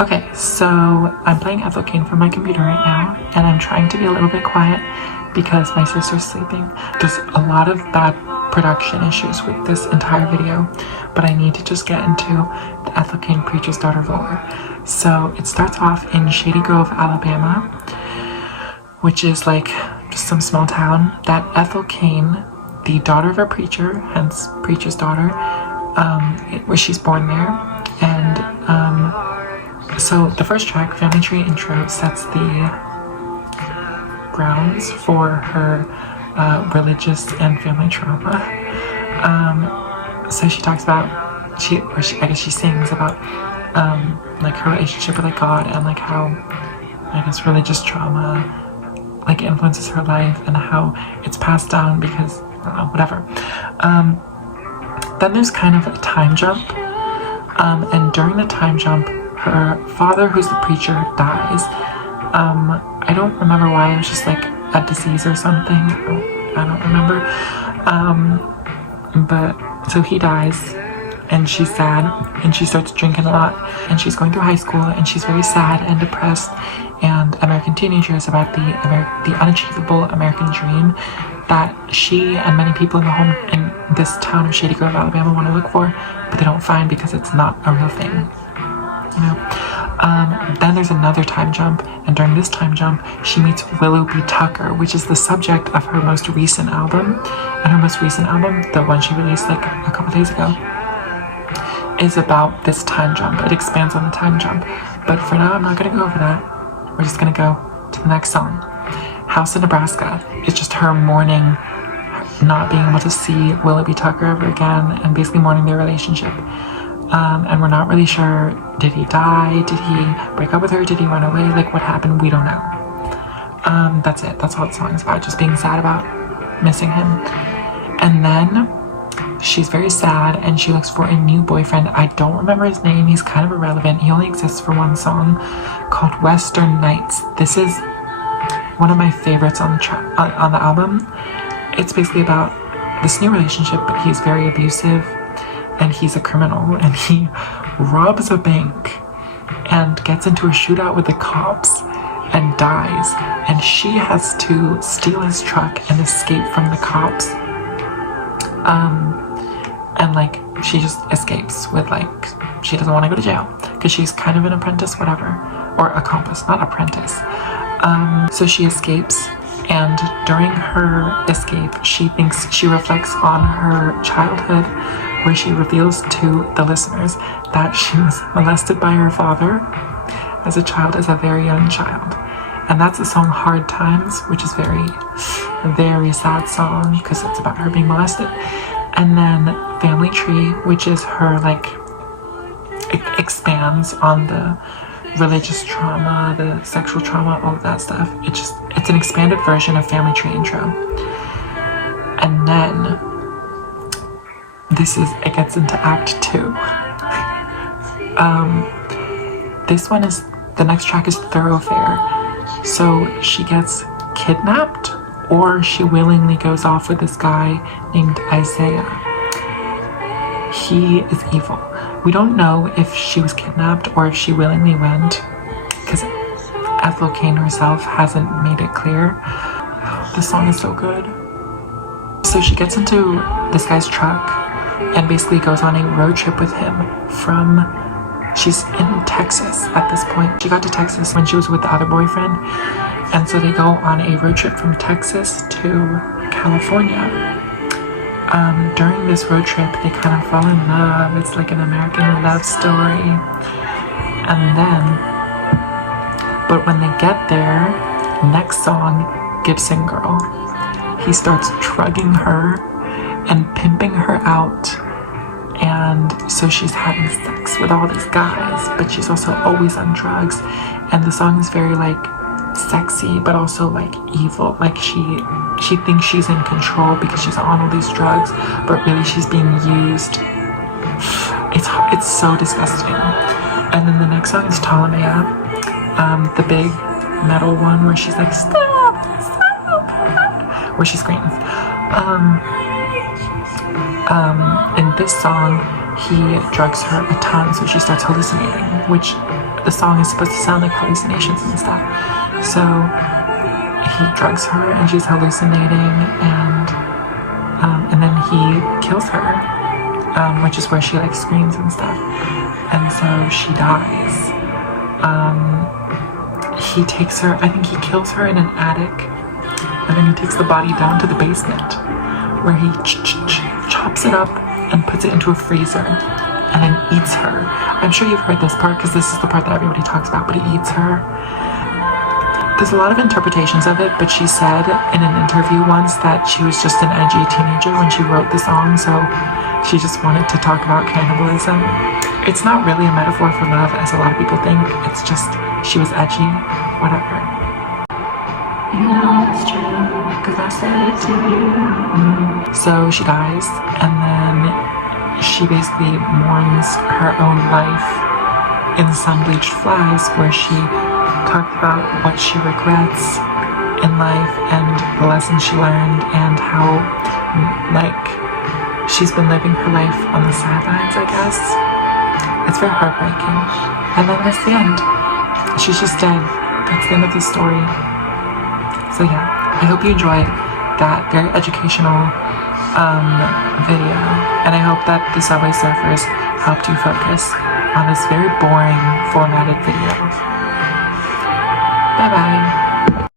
Okay, so I'm playing Ethel Cain from my computer right now, and I'm trying to be a little bit quiet because my sister's sleeping. There's a lot of bad production issues with this entire video, but I need to just get into the Ethel Cain Preacher's Daughter lore. So it starts off in Shady Grove, Alabama, which is like just some small town, that Ethel Cain, the daughter of a preacher, hence Preacher's Daughter, where she's born there. And so the first track, Family Tree Intro, sets the grounds for her religious and family trauma. So she talks about, I guess she sings about like her relationship with like God, and like how, I guess, religious trauma like influences her life and how it's passed down because, I don't know, whatever. Then there's kind of a time jump, and during the time jump, her father, who's the preacher, dies. I don't remember why. It was just like a disease or something. I don't remember. But so he dies, and she's sad, and she starts drinking a lot, and she's going through high school, and she's very sad and depressed. And American Teenager is about the unachievable American dream that she and many people in this town of Shady Grove, Alabama, want to look for, but they don't find because it's not a real thing. You know? Then there's another time jump, and during this time jump, she meets Willow B. Tucker, which is the subject of her most recent album. And her most recent album, the one she released like a couple days ago, is about this time jump. It expands on the time jump. But for now, I'm not going to go over that. We're just going to go to the next song. House in Nebraska. It's just her mourning not being able to see Willow B. Tucker ever again, and basically mourning their relationship. And we're not really sure, did he die? Did he break up with her? Did he run away? Like, what happened? We don't know. That's it. That's all the song is about, just being sad about missing him. And then she's very sad, and she looks for a new boyfriend. I don't remember his name. He's kind of irrelevant. He only exists for one song called Western Nights. This is one of my favorites on the album. It's basically about this new relationship, but he's very abusive, and he's a criminal, and he robs a bank and gets into a shootout with the cops and dies, and she has to steal his truck and escape from the cops. And like, she just escapes with like, she doesn't want to go to jail because she's kind of an apprentice, whatever, or accomplice, not apprentice. So she escapes, and during her escape, she reflects on her childhood, where she reveals to the listeners that she was molested by her father as a child, as a very young child. And that's the song Hard Times, which is a very sad song because it's about her being molested. And then Family Tree, which is her, like, it expands on the religious trauma, the sexual trauma, all of that stuff. It's an expanded version of Family Tree Intro. And then it gets into Act 2. The next track is Thoroughfare. So she gets kidnapped, or she willingly goes off with this guy named Isaiah. He is evil. We don't know if she was kidnapped or if she willingly went, because Ethel Cain herself hasn't made it clear. The song is so good. So she gets into this guy's truck and basically goes on a road trip with him she's in Texas at this point. She got to Texas when she was with the other boyfriend, and so they go on a road trip from Texas to California. During this road trip, they kind of fall in love. It's like an American love story. But when they get there, next song, Gibson Girl, he starts drugging her and pimping her out. And so she's having sex with all these guys, but she's also always on drugs. And the song is very like sexy, but also like evil. Like she thinks she's in control because she's on all these drugs, but really she's being used. It's so disgusting. And then the next song is Ptolemea, the big metal one where she's like, stop, where she screams. In this song, he drugs her a ton, so she starts hallucinating, which the song is supposed to sound like hallucinations and stuff. So he drugs her and she's hallucinating, and then he kills her, which is where she like screams and stuff, and so she dies. He takes her, I think he kills her in an attic, and then he takes the body down to the basement where he chops it up and puts it into a freezer and then eats her. I'm sure you've heard this part because this is the part that everybody talks about, but he eats her. There's a lot of interpretations of it, but she said in an interview once that she was just an edgy teenager when she wrote the song, so she just wanted to talk about cannibalism. It's not really a metaphor for love, as a lot of people think. It's just she was edgy, whatever. You know it's true, because I said it to you. So she dies, and then she basically mourns her own life in Sun Bleached Flies, where she talked about what she regrets in life and the lessons she learned, and how like she's been living her life on the sidelines, I guess. It's very heartbreaking. And then that's the end. She's just dead. That's the end of the story. So yeah, I hope you enjoyed that very educational video, and I hope that the Subway Surfers helped you focus on this very boring formatted video. Bye bye.